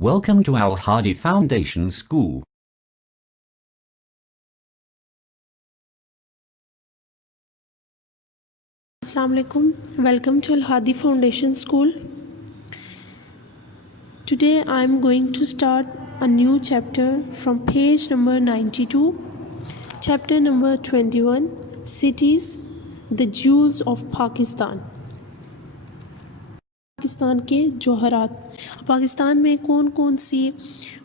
Welcome to Al Hadi Foundation School. Assalamu alaikum. Welcome to Al Hadi Foundation School. Today I am going to start a new chapter from page number 92, chapter number 21, Cities, the Jewels of Pakistan. Pakistan کے جوہرات. پاکستان میں کون کون سی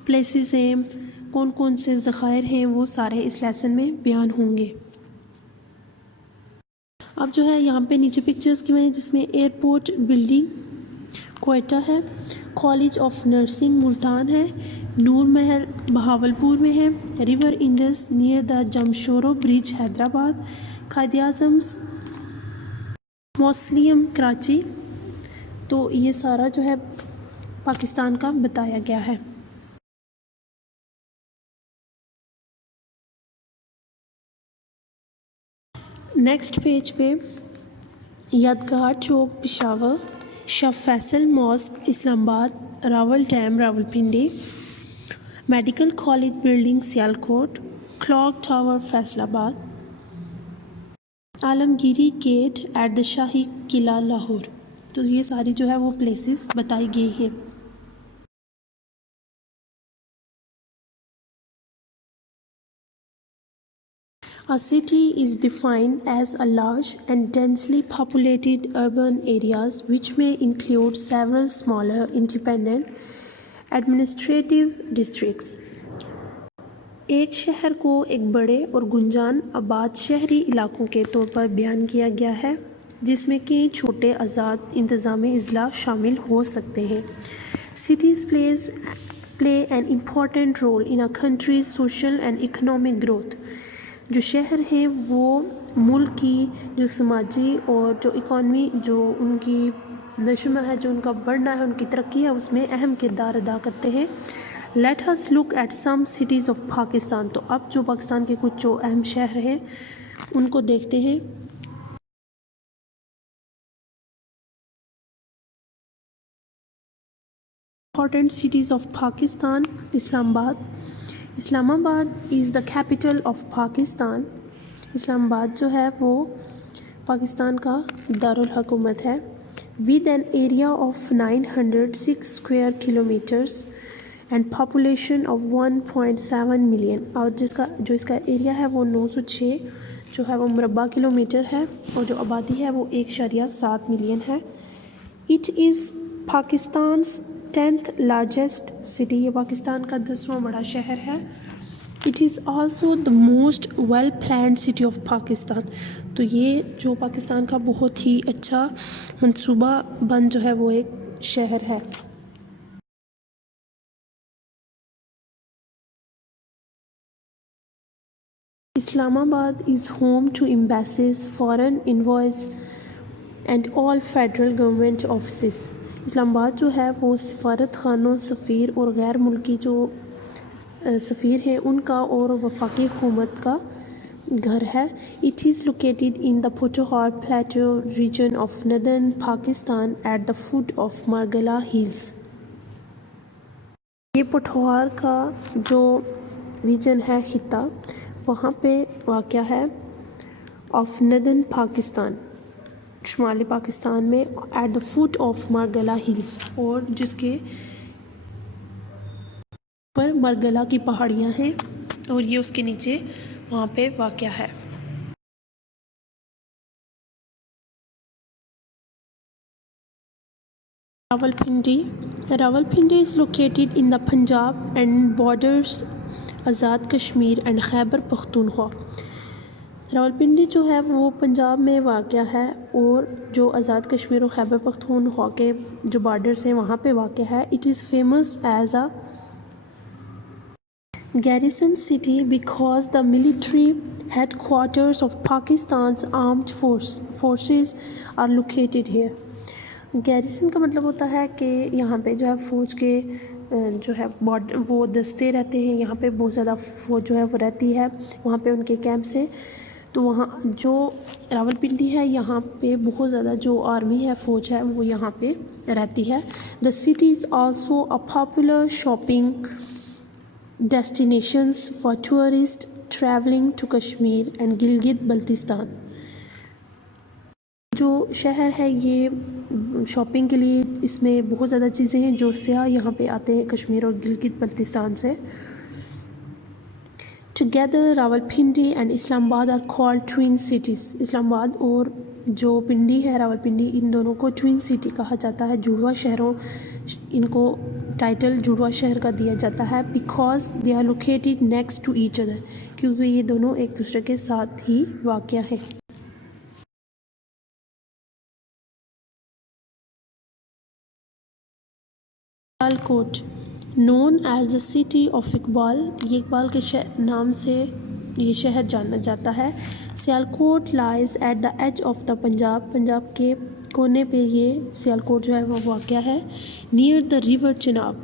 places ہیں, کون کون سے ذخائر ہیں, وہ سارے اس لیسن میں بیان ہوں گے. اب جو ہے یہاں پہ نیچے پکچرز کی میں جس میں ایئرپورٹ بلڈنگ کوئٹہ ہے, کالج آف نرسنگ ملتان ہے, نور محل بہاولپور میں ہے, ریور انڈس نیئر دا جمشورو برج حیدرآباد, قائد اعظم موسلیم کراچی. تو یہ سارا جو ہے پاکستان کا بتایا گیا ہے. نیکسٹ پیج پہ Yadgar Chowk Peshawar, Shah Faisal mosque Islamabad, Rawal dam Rawalpindi, medical college building Sialkot, clock tower Faisalabad, Alamgiri get at the شاہی قلعہ لاہور. تو یہ ساری جو ہے وہ پلیسز بتائی گئی ہیں. A city is defined as a large and densely populated urban areas which may include several smaller independent administrative districts. ایک شہر کو ایک بڑے اور گنجان آباد شہری علاقوں کے طور پر بیان کیا گیا ہے جس میں کئی چھوٹے آزاد انتظامی اضلاع شامل ہو سکتے ہیں. Cities play an important role in a country's social and economic growth. جو شہر ہیں وہ ملک کی جو سماجی اور جو اکانومی جو ان کی نشو ہے, جو ان کا بڑھنا ہے, ان کی ترقی ہے, اس میں اہم کردار ادا کرتے ہیں. Let us look at some cities of Pakistan. تو اب جو پاکستان کے کچھ جو اہم شہر ہیں ان کو دیکھتے ہیں. Important cities of Pakistan. اسلام آباد. اسلام آباد is the capital of Pakistan. اسلام آباد جو ہے وہ پاکستان کا دارالحکومت ہے. With an area of 906 square kilometers and population of 1.7 million. اور جو اس کا ایریا ہے وہ 906 جو ہے وہ مربع کلومیٹر ہے, اور جو آبادی ہے وہ 1.7 ملین ہے. It is Pakistan's 10th largest city. یہ پاکستان کا 10واں بڑا شہر ہے. It is also the most well planned city of Pakistan. تو یہ جو پاکستان کا بہت ہی اچھا منصوبہ بند جو ہے وہ ایک شہر ہے. اسلام آباد is home to embassies, foreign envoys and all federal government offices. اسلام آباد جو ہے وہ سفارت خانوں, سفیر اور غیر ملکی جو سفیر ہیں ان کا اور وفاقی حکومت کا گھر ہے. It is located in the Pothohar Plateau region of northern Pakistan at the foot of Margala Hills. یہ پٹھوہار کا جو ریجن ہے, خطہ, وہاں پہ واقع ہے آف نردن پاکستان, شمالی پاکستان میں, at the foot of Margalla hills, اور جس کے پر مرگلا کی پہاڑیاں ہیں اور یہ اس کے نیچے وہاں پہ واقع ہے. Rawalpindi is located in the Punjab and borders Azad Kashmir and Khyber Pakhtunkhwa. Rawalpindi جو ہے وہ پنجاب میں واقع ہے اور جو آزاد کشمیر اور خیبر پختونخوا کے جو بارڈرز ہیں وہاں پہ واقع ہے. It is famous as a garrison city because the military headquarters of Pakistan's armed forces are located here. گیریسن کا مطلب ہوتا ہے کہ یہاں پہ جو ہے فوج کے جو ہے وہ دستے رہتے ہیں, یہاں پہ بہت زیادہ فوج جو ہے وہ رہتی ہے, وہاں پہ ان کے کیمپس ہیں. تو وہاں جو راولپنڈی ہے یہاں پہ بہت زیادہ جو آرمی ہے فوج ہے وہ یہاں پہ رہتی ہے. The city is also a popular shopping destinations for tourist travelling to Kashmir and Gilgit Baltistan. جو شہر ہے یہ شاپنگ کے لیے اس میں بہت زیادہ چیزیں ہیں جو سیاح یہاں پہ آتے ہیں کشمیر اور گلگت بلتستان سے. ٹوگیدر راولپنڈی اینڈ اسلام آباد آر کالڈ ٹوئن سٹیز. اسلام آباد اور جو پنڈی ہے راولپنڈی ان دونوں کو ٹوئن سٹی کہا جاتا ہے. جڑواں شہروں ان کو ٹائٹل جڑواں شہر کا دیا جاتا ہے because they are located next to each other, کیونکہ یہ دونوں ایک دوسرے کے ساتھ ہی واقع ہیں. Sialkot known as the city of Iqbal, یہ اقبال کے نام سے یہ شہر جانا جاتا ہے. Sialkot lies at the edge of the Punjab, Punjab کے کونے پہ یہ سیالکوٹ جو ہے وہ واقع ہے. نیئر دا ریور چناب,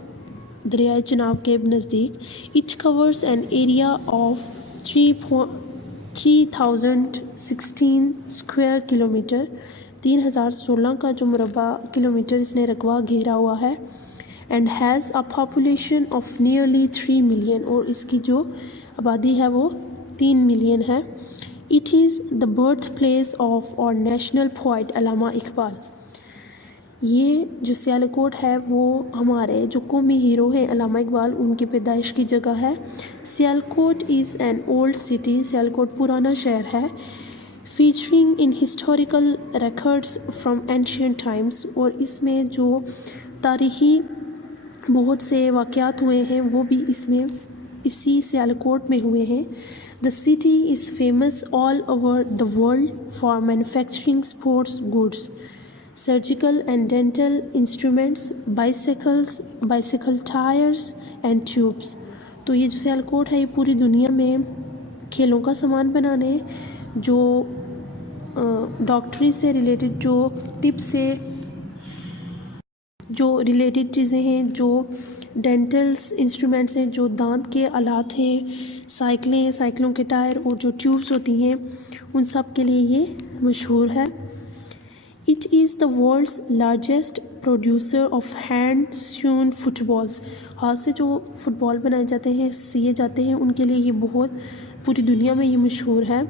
دریائے چناب کے نزدیک. It covers an area of 3016 square kilometre, 3016 کا جو مربع کلومیٹر اس نے رقبہ گھیرا ہوا ہے. And has a population of nearly 3 million, اور اس کی جو آبادی ہے وہ 3 ملین ہے. It is the birth place of اور نیشنل پوائٹ علامہ اقبال. یہ جو سیالکوٹ ہے وہ ہمارے جو قومی ہیرو ہیں علامہ اقبال ان کی پیدائش کی جگہ ہے. Sialkot is an old city, Sialkot پرانا شہر ہے. Featuring in historical records from ancient Times, اور اس میں جو تاریخی بہت سے واقعات ہوئے ہیں وہ بھی اس میں اسی سیالکوٹ میں ہوئے ہیں. The city is famous all over the world for manufacturing sports goods, surgical and dental instruments, bicycle tyres and tubes. تو یہ جو سیالکوٹ ہے یہ پوری دنیا میں کھیلوں کا سامان بنانے, جو ڈاکٹری سے ریلیٹڈ, جو طب سے جو ریلیٹڈ چیزیں ہیں, جو ڈینٹلس انسٹرومنٹس ہیں, جو دانت کے آلات ہیں, سائیکلوں کے ٹائر اور جو ٹیوبس ہوتی ہیں ان سب کے لیے یہ مشہور ہے. It is the world's largest producer of hand sewn footballs, ہاتھ سے جو فٹ بال بنائے جاتے ہیں سیے جاتے ہیں ان کے لیے یہ بہت پوری دنیا میں یہ مشہور ہے.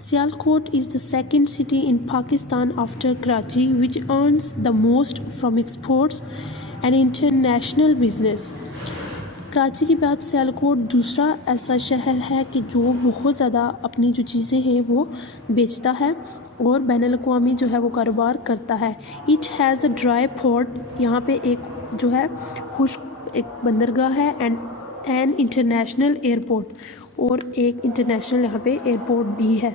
Sialkot is the second city in Pakistan after Karachi which earns the most from exports and international business. Karachi کے بعد سیالکوٹ دوسرا ایسا شہر ہے کہ جو بہت زیادہ اپنی جو چیزیں ہیں وہ بیچتا ہے اور بین الاقوامی جو ہے وہ کاروبار کرتا ہے. It has a dry port, یہاں پہ ایک جو ہے خشک ایک بندرگاہ ہے, اینڈ این انٹرنیشنل ایئرپورٹ, اور ایک انٹرنیشنل یہاں پہ ایئرپورٹ بھی ہے.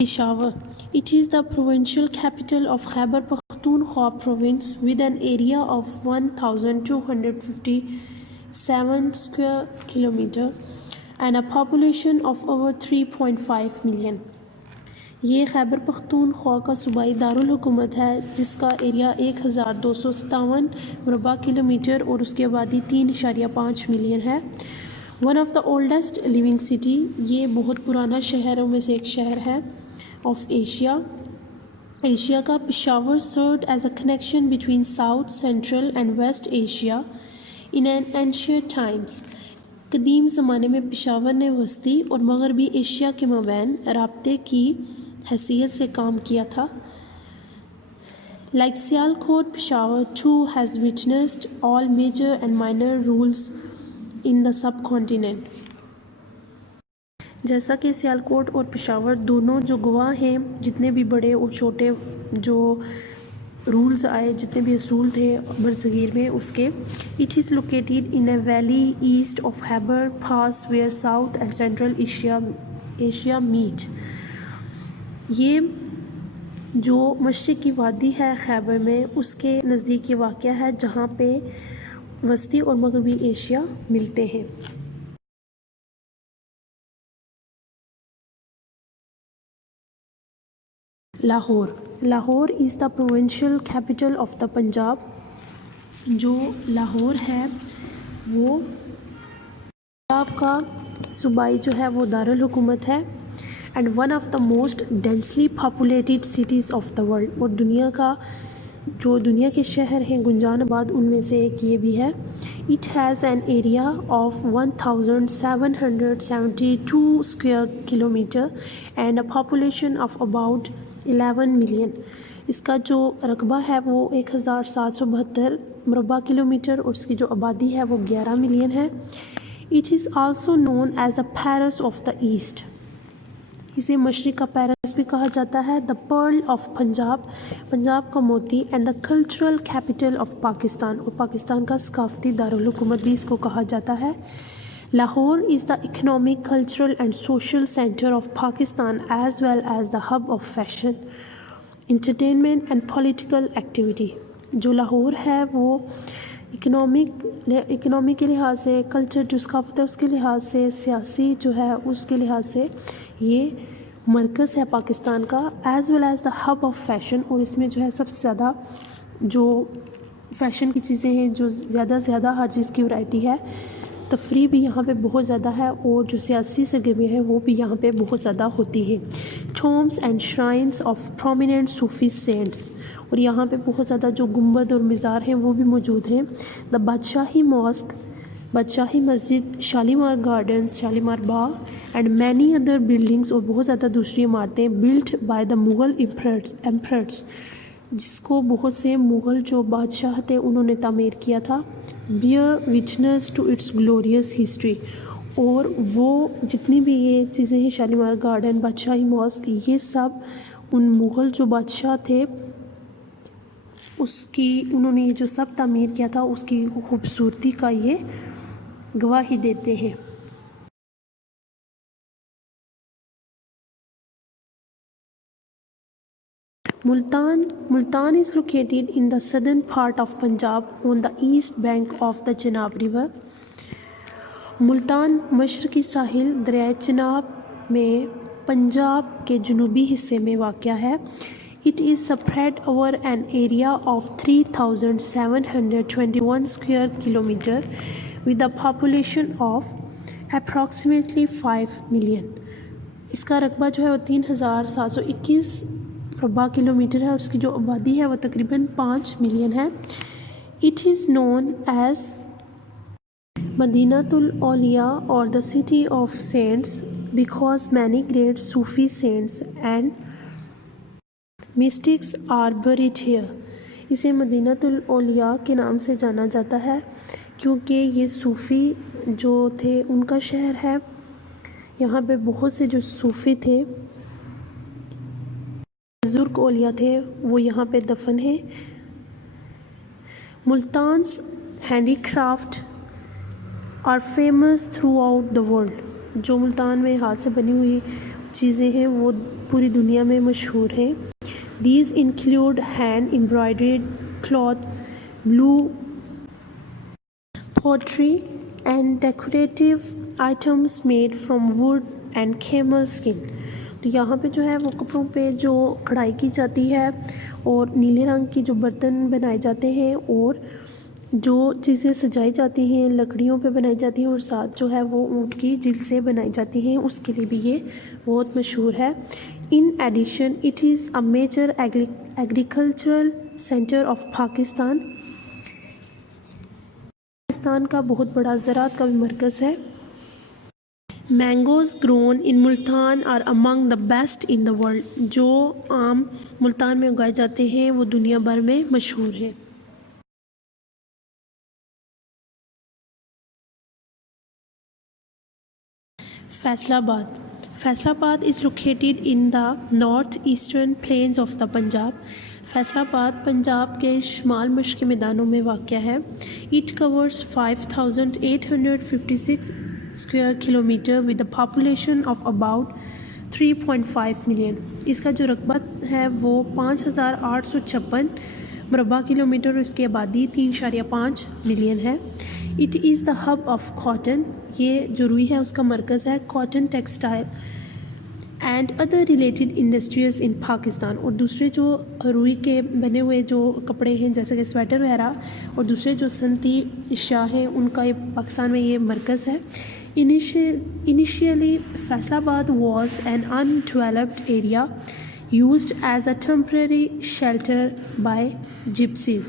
Peshawar it is the provincial capital of Khyber Pakhtunkhwa province with N area of 1257 square kilometre and a population of over 3.5 million. یہ خیبر پختونخوا کا صوبائی دارالحکومت ہے جس کا ایریا 1257 مربع کلومیٹر اور اس کی آبادی 3.5 ملین ہے. One of the oldest living city, یہ بہت پرانا شہروں میں سے ایک شہر ہے آف ایشیا کا. Peshawar served as a connection between South Central and West Asia in an ancient times. قدیم زمانے میں پشاور نے وسطی اور مغربی ایشیا کے مابین رابطے کی حیثیت سے کام کیا تھا. Like Sialkot, Peshawar too has witnessed all major and minor rules in the subcontinent. جیسا کہ سیالکوٹ اور پشاور دونوں جو گواہ ہیں جتنے بھی بڑے اور چھوٹے جو رولز آئے, جتنے بھی اصول تھے برصغیر میں اس کے. It is located in a valley east of Khyber Pass where South and Central Asia meet. یہ جو مشرق کی وادی ہے خیبر میں اس کے نزدیک یہ واقع ہے جہاں پہ وسطی اور مغربی ایشیا ملتے ہیں. Lahore is the provincial capital of the Punjab. جو لاہور ہے وہ پنجاب کا صوبائی جو ہے وہ دارالحکومت ہے and one of the most densely populated cities of the world, اور دنیا کے شہر ہیں گنجان آباد، ان میں سے ایک یہ بھی ہے. It has an area of 1772 square kilometre and a population of about 11 million. اس کا جو رقبہ ہے وہ 1772 مربع کلومیٹر اور اس کی جو آبادی ہے وہ 11 ملین ہے. It is also known as the Paris of the east, اسے مشرق کا پیرس بھی کہا جاتا ہے. The pearl of Punjab, Punjab کا موتی، and the cultural capital of Pakistan, اور پاکستان کا ثقافتی دارالحکومت بھی اس کو کہا جاتا ہے. Lahore is the economic, cultural and social centre of Pakistan as well as the hub of fashion, entertainment and political activity. جو لاہور ہے وہ اکنامی کے لحاظ سے، کلچر جو ثقافت ہے اس کے لحاظ سے، سیاسی جو ہے اس کے لحاظ سے یہ مرکز ہے پاکستان کا، as well as the hub of fashion. اور اس میں جو ہے سب سے زیادہ جو فیشن کی چیزیں ہیں، جو زیادہ ہر چیز کی ورائٹی ہے. تفریح بھی یہاں پہ بہت زیادہ ہے، اور جو سیاسی سرگرمیاں ہیں وہ بھی یہاں پہ بہت زیادہ ہوتی ہیں. Tombs and shrines of prominent Sufi saints, اور یہاں پہ بہت زیادہ جو گنبد اور مزار ہیں وہ بھی موجود ہیں. دا بادشاہی ماسک، بادشاہی مسجد، Shalimar gardens, Shalimar Bagh, and many other buildings, اور بہت زیادہ دوسری عمارتیں بلٹ بائی دا مغل ایمپررز، جس کو بہت سے مغل جو بادشاہ تھے انہوں نے تعمیر کیا تھا. Bear witness to its glorious history, اور وہ جتنی بھی یہ چیزیں ہیں، شالیمار گارڈن، بادشاہی ماسک، یہ سب ان مغل جو بادشاہ تھے انہوں نے یہ جو سب تعمیر کیا تھا اس کی خوبصورتی کا یہ گواہی دیتے ہیں. Multan is located in the southern part of Punjab on the east bank of the Chenab River. Multan مشرقی ساحل دریائے چناب میں پنجاب کے جنوبی حصے میں واقع ہے. It is spread over an area of 3,721 square kilometer with a population of approximately 5 million. اس کا رقبہ جو ہے وہ 3,721 مربع کلومیٹر ہے، اور اس کی جو آبادی ہے وہ تقریباً 5 ملین ہے. It is known as مدینۃ الاولیاء or the city of saints because many great Sufi saints and mystics are buried here. اسے مدینۃ الاولیاء کے نام سے جانا جاتا ہے کیونکہ یہ صوفی جو تھے ان کا شہر ہے. یہاں پہ بہت سے جو صوفی تھے، بزرگ اولیاء تھے، وہ یہاں پہ دفن ہیں. Multan's handicraft are famous throughout the world. جو ملتان میں ہاتھ سے بنی ہوئی چیزیں ہیں وہ پوری دنیا میں مشہور ہیں. These include hand embroidered cloth, blue pottery and decorative items made from wood and camel skin. تو یہاں پہ جو ہے وہ کپڑوں پہ جو کڑھائی کی جاتی ہے، اور نیلے رنگ کی جو برتن بنائے جاتے ہیں، اور جو چیزیں سجائی جاتی ہیں لکڑیوں پہ بنائی جاتی ہیں، اور ساتھ جو ہے وہ اونٹ کی جلد سے بنائی جاتی ہیں، اس کے لیے بھی یہ بہت مشہور ہے. In addition it is a major agricultural centre of Pakistan. Pakistan کا بہت بڑا زراعت کا بھی مرکز ہے. Mangoes grown in Multan are among the best in the world. جو آم ملتان میں اگائے جاتے ہیں وہ دنیا بھر میں مشہور ہیں. فیصل آباد is located in the north-eastern plains of the Punjab. Faisal آباد پنجاب کے شمال مشرقی میدانوں میں واقع ہے. It covers 5,856 square kilometer with a population of about 3.5 million. اس کا جو رقبہ ہے وہ 5,856 مربع کلومیٹر، اور اس کی آبادی 3.5 ملین ہے. It is the hub of cotton, یہ جو روئی ہے اس کا مرکز ہے. Cotton textile and other related industries in Pakistan. اور دوسرے جو روئی کے بنے ہوئے جو کپڑے ہیں جیسے کہ سویٹر وغیرہ اور دوسرے جو صنعتی اشیاء ہیں ان کا یہ پاکستان میں یہ مرکز ہے. Initially, Faisalabad was an undeveloped area used as a temporary shelter by gypsies.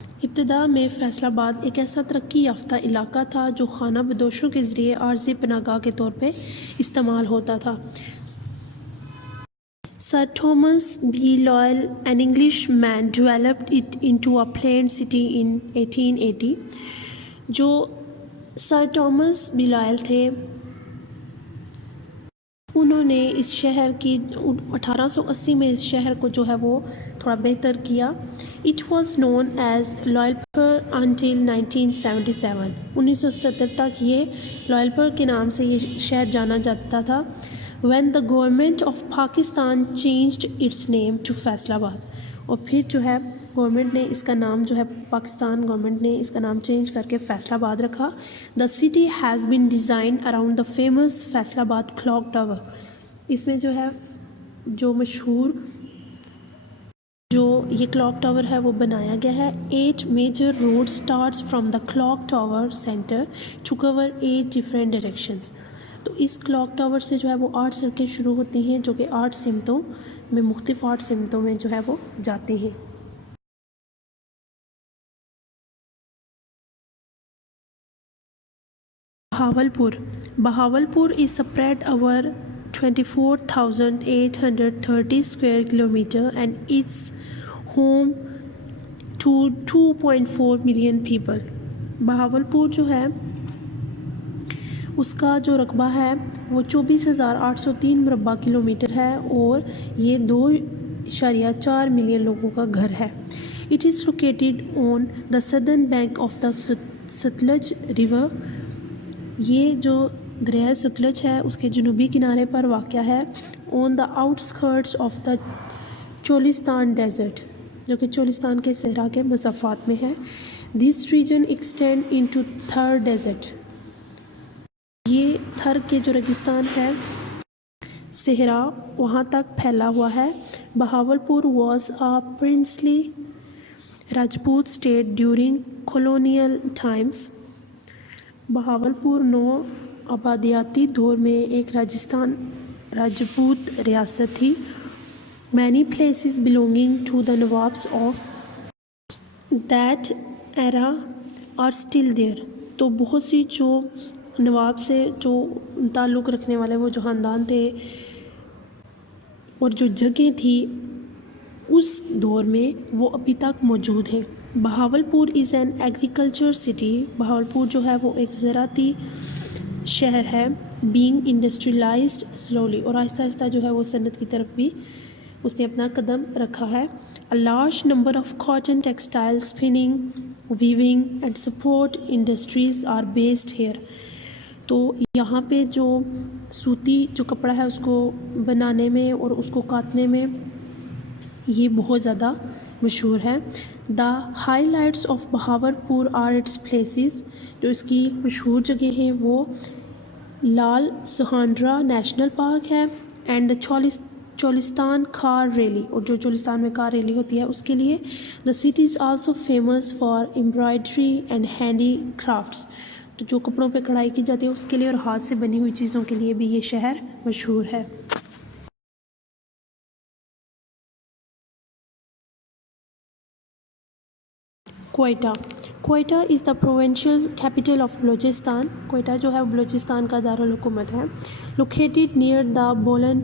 ابتدا میں فیصل آباد ایک ایسا ترقی یافتہ علاقہ تھا جو خانہ بدوشوں کے ذریعے عارضی پناہ گاہ کے طور پہ استعمال ہوتا تھا. Sir Thomas B. Loyal, an Englishman, developed it into a planned city in 1880. جو سر ٹامس بی لائل تھے انہوں نے اس شہر کی 1880 میں اس شہر کو جو ہے وہ تھوڑا بہتر کیا. It was known as Lyallpur until 1977. 1977 تک یہ لائل پر کے نام سے یہ شہر جانا جاتا تھا. When the government of Pakistan changed its name to Faisalabad. اور پھر جو ہے گورنمنٹ نے اس کا نام جو ہے پاکستان گورنمنٹ نے اس کا نام چینج کر کے فیصل آباد رکھا. The city has been design around the famous Faisal آباد کلاک ٹاور. اس میں جو ہے جو مشہور جو یہ کلاک ٹاور ہے وہ بنایا گیا ہے. 8 major road starts from the clock tower centre to cover 8 different directions. تو اس کلاک ٹاور سے جو ہے وہ 8 سڑکیں شروع ہوتی ہیں جو کہ 8 سمتوں میں مختلف 8 سمتوں میں جو ہے وہ جاتے ہیں. Bahawalpur is spread over 24,830 square kilometer and it's home to 2.4 million people. Bahawalpur جو ہے اس کا جو رقبہ ہے وہ 24,803 مربع کلومیٹر ہے اور یہ 2.4 ملین لوگوں کا گھر ہے. It is located on the southern bank of the Satluj River. یہ جو دریائے ستلج ہے اس کے جنوبی کنارے پر واقع ہے. On the outskirts of the Cholistan desert جو کہ چولستان کے صحرا کے مسافات میں ہے. This region extend into Thar desert. یہ تھر کے جو ریگستان ہے صحرا وہاں تک پھیلا ہوا ہے. Bahawalpur was a princely Rajput state during colonial times. Bahawalpur نو آبادیاتی دور میں ایک راجپوت ریاست تھی. Many places belonging to the nawabs of that era are still there. تو بہت سی جو نواب سے جو تعلق رکھنے والے وہ جو خاندان تھے اور جو جگہیں تھی اس دور میں وہ ابھی تک موجود ہیں. Bahawalpur is an agriculture city. Bahawalpur جو ہے وہ ایک زراعتی شہر ہے. Being industrialised slowly. اور آہستہ آہستہ جو ہے وہ صنعت کی طرف بھی اس نے اپنا قدم رکھا ہے. A large number of cotton textile spinning weaving and support industries are based here. تو یہاں پہ جو سوتی جو کپڑا ہے اس کو بنانے میں اور اس کو کاٹنے میں یہ بہت زیادہ مشہور ہے. The highlights of Bahawalpur are its places. جو اس کی مشہور جگہ ہیں وہ لال سہانڈرا نیشنل پارک ہے and the Cholistan car rally. اور جو چولستان میں کار ریلی ہوتی ہے اس کے لیے. دا city is also famous for embroidery and handy crafts. تو جو کپڑوں پہ کڑھائی کی جاتی ہے اس کے لیے اور ہاتھ سے بنی ہوئی چیزوں کے لیے بھی یہ شہر مشہور ہے. Quetta is the provincial capital of Balochistan. Quetta جو ہے وہ بلوچستان کا دارالحکومت ہے. لوکیٹڈ نیئر دا بولن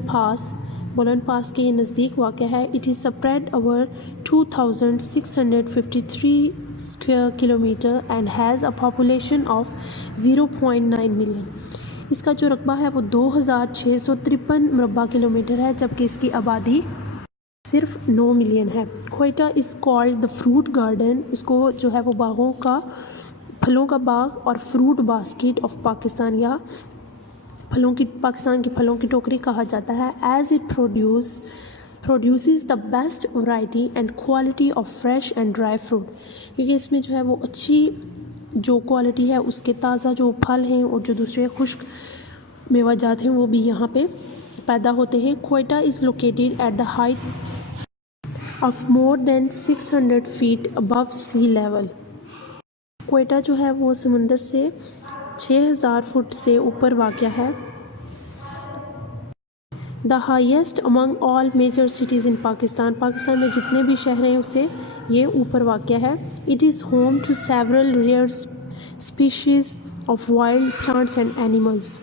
پاس کے یہ نزدیک واقع ہے. It is spread over 2,653 square kilometre and has a population of 0.9 million. اس کا جو رقبہ ہے وہ 2,653 مربع کلومیٹر ہے جبکہ اس کی آبادی صرف 9 ملین ہے. Quetta is called the fruit garden. اس کو جو ہے وہ پھلوں کا باغ اور فروٹ باسکٹ آف پاکستان یا پاکستان کی پھلوں کی ٹوکری کہا جاتا ہے. As it produces the best variety and quality of fresh and dry fruit. کیونکہ اس میں جو ہے وہ اچھی جو کوالٹی ہے اس کے تازہ جو پھل ہیں اور جو دوسرے خشک میوہ جات ہیں وہ بھی یہاں پہ پیدا ہوتے ہیں. Quetta is located at the height of more than 600 feet above sea level. Quetta جو ہے وہ سمندر سے 6000 فٹ سے اوپر واقع ہے. The highest among all major cities in Pakistan. Pakistan میں جتنے بھی شہر ہیں اس سے یہ اوپر واقع ہے. It is home to several rare species of wild plants and animals.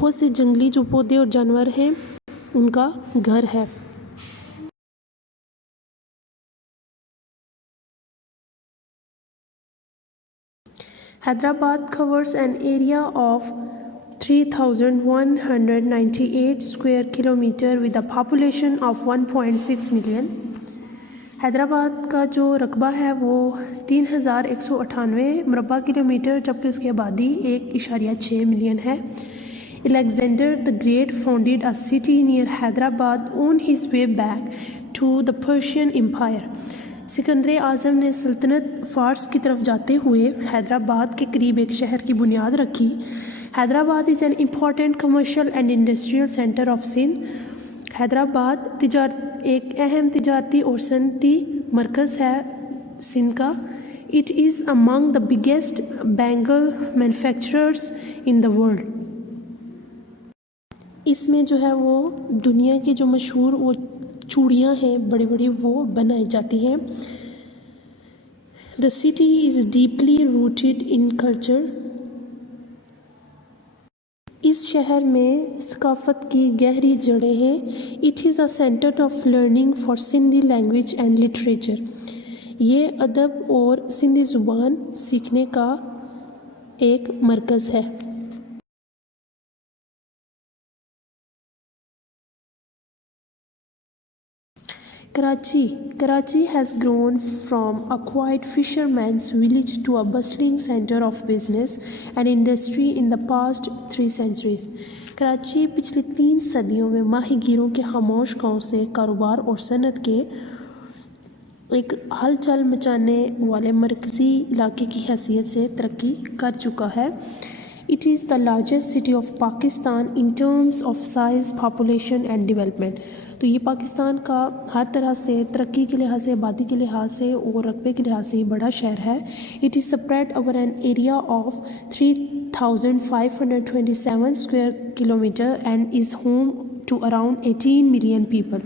بہت سے جنگلی جو پودے اور جانور ہیں ان کا گھر ہے. Hyderabad covers an area of 3,198 square kilometer with a population of 1.6 million. Hyderabad کا جو رقبہ ہے وہ 3,198 مربع کلومیٹر جبکہ اس کی آبادی 1.6 ملین ہے. Alexander the Great founded a city near Hyderabad on his way back to the Persian Empire. Sikandar اعظم نے سلطنت فارس کی طرف جاتے ہوئے حیدرآباد کے قریب ایک شہر کی بنیاد رکھی. Hyderabad is an important commercial and industrial centre of Sindh. Hyderabad ایک اہم تجارتی اور صنعتی مرکز ہے سندھ کا. It is among the biggest bangle manufacturers in the world. اس میں جو ہے وہ دنیا کی جو مشہور وہ چوڑیاں ہیں بڑی بڑی وہ بنائی جاتی ہیں. The city is deeply rooted in culture. اس شہر میں ثقافت کی گہری جڑیں ہیں. It is a centre of learning for Sindhi language and literature. یہ ادب اور سندھی زبان سیکھنے کا ایک مرکز ہے. Karachi has grown from a quiet fisherman's village to a bustling center of business and industry in the past 3 centuries. Karachi پچھلی 3 صدیوں میں ماہی گیروں کے خاموش گاؤں سے کاروبار اور صنعت کے ایک ہلچل مچانے والے مرکزی علاقے کی حیثیت سے ترقی کر چکا ہے. It is the largest city of Pakistan in terms of size, population and development. تو یہ پاکستان کا ہر طرح سے ترقی کے لحاظ سے آبادی کے لحاظ سے اور رقبے کے لحاظ سے بڑا شہر ہے. It is spread over an area of 3,527 square kilometer and is home to around 18 million people.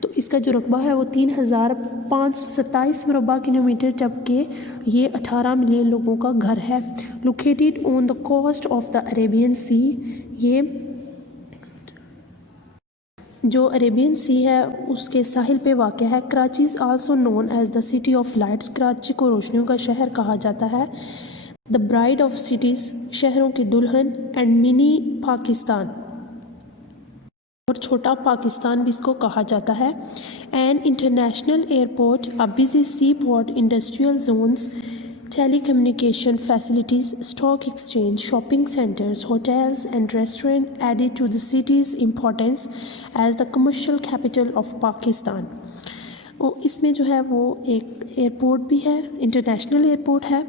تو اس کا جو رقبہ ہے وہ 3,527 مربع کلومیٹر جبکہ یہ 18 ملین لوگوں کا گھر ہے. Located on the coast of the Arabian sea. یہ جو عربین سی ہے اس کے ساحل پہ واقع ہے. Karachi is also known as the city of lights. Karachi کو روشنیوں کا شہر کہا جاتا ہے. دا برائڈ آف سٹیز شہروں کی دلہن اینڈ منی پاکستان اور چھوٹا پاکستان بھی اس کو کہا جاتا ہے. An international airport, a busy seaport, industrial zones, telecommunication facilities, stock exchange, shopping centres, hotels and restaurant added to the city's importance as the commercial capital of Pakistan. اس میں جو ہے وہ ایک ایئرپورٹ بھی ہے, انٹرنیشنل ایئرپورٹ ہے,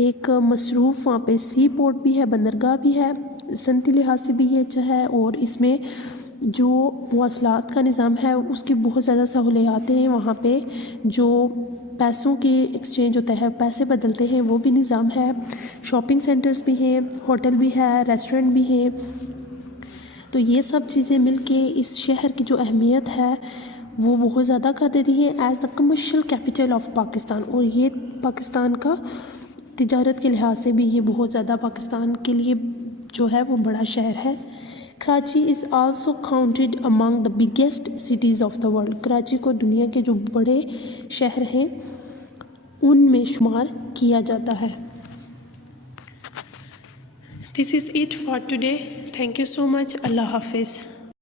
ایک مصروف وہاں پہ سی پورٹ بھی ہے, بندرگاہ بھی ہے, صنعتی لحاظ سے بھی یہ اچھا ہے. اور اس میں جو مواصلات کا نظام ہے اس کی بہت زیادہ سہولیات ہیں. وہاں پہ جو پیسوں کی ایکسچینج ہوتا ہے, پیسے بدلتے ہیں, وہ بھی نظام ہے. شاپنگ سینٹرز بھی ہیں, ہوٹل بھی ہے, ریسٹورنٹ بھی ہیں. تو یہ سب چیزیں مل کے اس شہر کی جو اہمیت ہے وہ بہت زیادہ کر دیتی ہیں as the commercial capital of Pakistan. اور یہ پاکستان کا تجارت کے لحاظ سے بھی یہ بہت زیادہ پاکستان کے لیے جو ہے وہ بڑا شہر ہے. Karachi is also counted Umang the biggest cities of the world. Karachi کو دنیا کے جو بڑے شہر ہیں ان میں شمار کیا جاتا ہے. This is it for today. Thank you so much. اللہ حافظ.